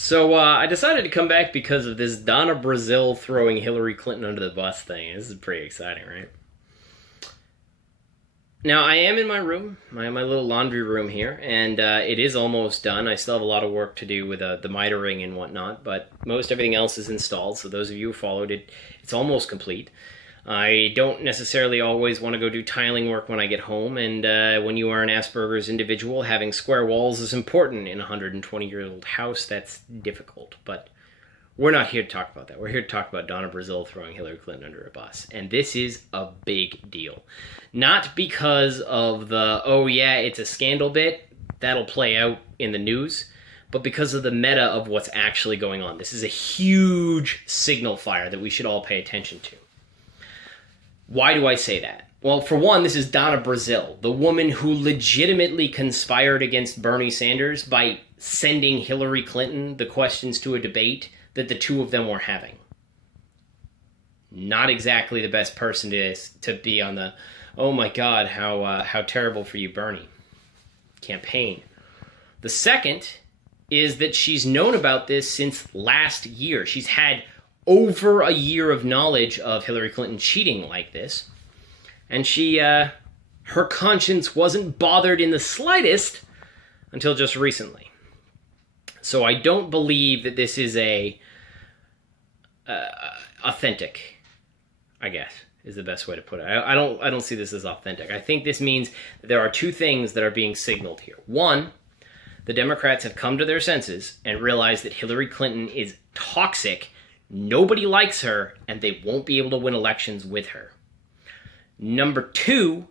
So I decided to come back because of this Donna Brazil throwing Hillary Clinton under the bus thing. This is pretty exciting, right? Now, I am in my room, my little laundry room here, and it is almost done. I still have a lot of work to do with the mitering and whatnot, but most everything else is installed, so those of you who followed it, it's almost complete. I don't necessarily always want to go do tiling work when I get home, and when you are an Asperger's individual, having square walls is important in a 120-year-old house. That's difficult, but we're not here to talk about that. We're here to talk about Donna Brazil throwing Hillary Clinton under a bus, and this is a big deal. Not because of the, oh yeah, it's a scandal bit, that'll play out in the news, but because of the meta of what's actually going on. This is a huge signal fire that we should all pay attention to. Why do I say that? Well, for one, this is Donna Brazil, the woman who legitimately conspired against Bernie Sanders by sending Hillary Clinton the questions to a debate that the two of them were having. Not exactly the best person to be on the, oh my God, how terrible for you, Bernie campaign. The second is that she's known about this since last year. She's had over a year of knowledge of Hillary Clinton cheating like this, and her conscience wasn't bothered in the slightest until just recently. So I don't believe that this is authentic, I guess, is the best way to put it. I don't see this as authentic. I think this means that there are two things that are being signaled here. One, the Democrats have come to their senses and realized that Hillary Clinton is toxic. Nobody likes her, and they won't be able to win elections with her. Number two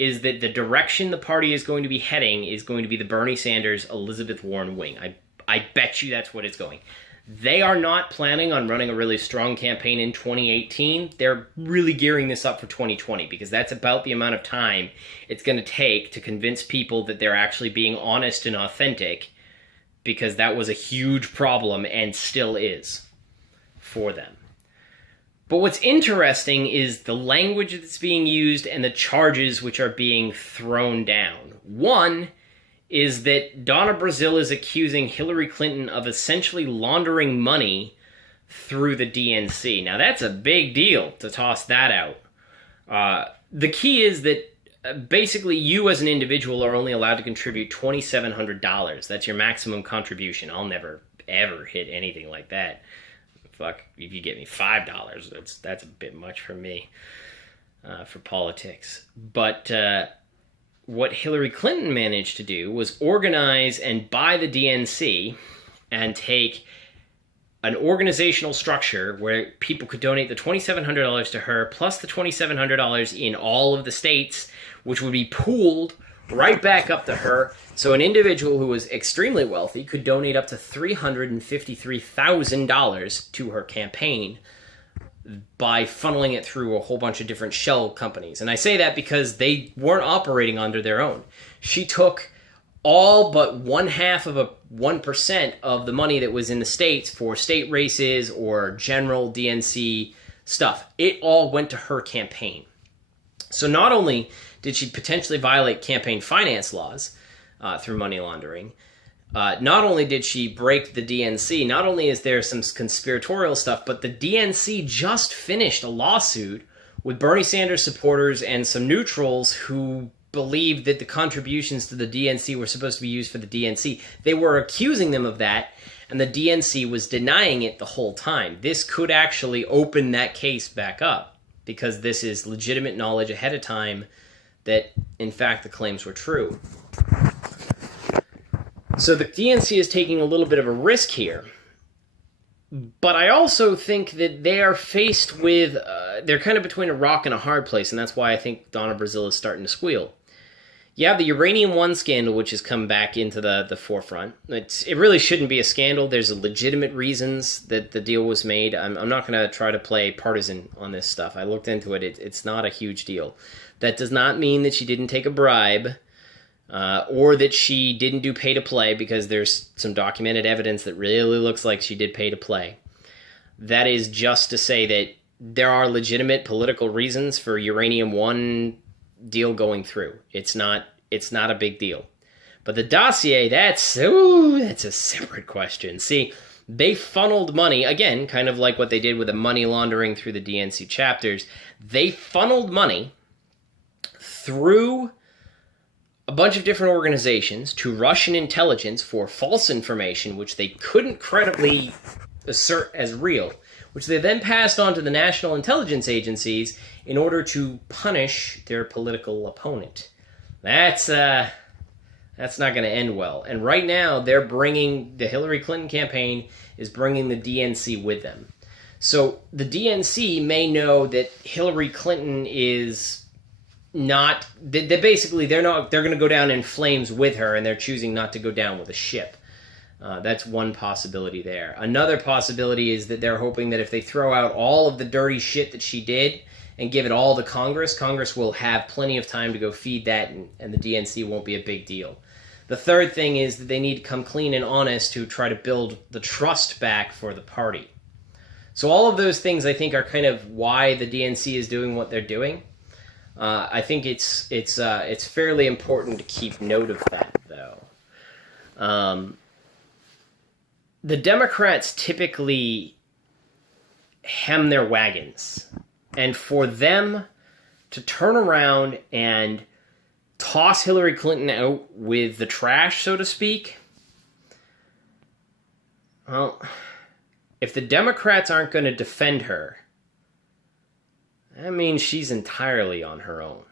is that the direction the party is going to be heading is going to be the Bernie Sanders, Elizabeth Warren wing. I bet you that's what it's going. They are not planning on running a really strong campaign in 2018. They're really gearing this up for 2020 because that's about the amount of time it's going to take to convince people that they're actually being honest and authentic, because that was a huge problem and still is for them. But what's interesting is the language that's being used and the charges which are being thrown down. One is that Donna Brazil is accusing Hillary Clinton of essentially laundering money through the DNC. Now that's a big deal to toss that out. The key is that basically you as an individual are only allowed to contribute $2,700. That's your maximum contribution. I'll never ever hit anything like that. Fuck, if you get me $5, that's a bit much for me, for politics. But what Hillary Clinton managed to do was organize and buy the DNC and take an organizational structure where people could donate the $2,700 to her, plus the $2,700 in all of the states, which would be pooled right back up to her. So an individual who was extremely wealthy could donate up to $353,000 to her campaign by funneling it through a whole bunch of different shell companies. And I say that because they weren't operating under their own. She took all but 1/2% of the money that was in the states for state races or general DNC stuff. It all went to her campaign. So not only did she potentially violate campaign finance laws through money laundering, not only did she break the DNC, not only is there some conspiratorial stuff, but the DNC just finished a lawsuit with Bernie Sanders supporters and some neutrals who believed that the contributions to the DNC were supposed to be used for the DNC. They were accusing them of that, and the DNC was denying it the whole time. This could actually open that case back up, because this is legitimate knowledge ahead of time that, in fact, the claims were true. So the DNC is taking a little bit of a risk here. But I also think that they are faced with, they're kind of between a rock and a hard place, and that's why I think Donna Brazil is starting to squeal. You have the Uranium One scandal, which has come back into the forefront. It really shouldn't be a scandal. There's legitimate reasons that the deal was made. I'm not going to try to play partisan on this stuff. I looked into it. It's not a huge deal. That does not mean that she didn't take a bribe, or that she didn't do pay to play, because there's some documented evidence that really looks like she did pay to play. That is just to say that there are legitimate political reasons for Uranium One deal going through. It's not a big deal. But the dossier, that's a separate question. See, they funneled money, again, kind of like what they did with the money laundering through the DNC chapters. They funneled money through a bunch of different organizations to Russian intelligence for false information, which they couldn't credibly assert as real, which they then passed on to the national intelligence agencies in order to punish their political opponent. That's not going to end well. And right now, they're bringing, the Hillary Clinton campaign is bringing the DNC with them. So the DNC may know that Hillary Clinton is not, they're going to go down in flames with her, and they're choosing not to go down with a ship. That's one possibility there. Another possibility is that they're hoping that if they throw out all of the dirty shit that she did and give it all to Congress, Congress will have plenty of time to go feed that, and the DNC won't be a big deal. The third thing is that they need to come clean and honest to try to build the trust back for the party. So all of those things, I think, are kind of why the DNC is doing what they're doing. I think it's fairly important to keep note of that, though. The Democrats typically hem their wagons, and for them to turn around and toss Hillary Clinton out with the trash, so to speak, well, if the Democrats aren't going to defend her, that means she's entirely on her own.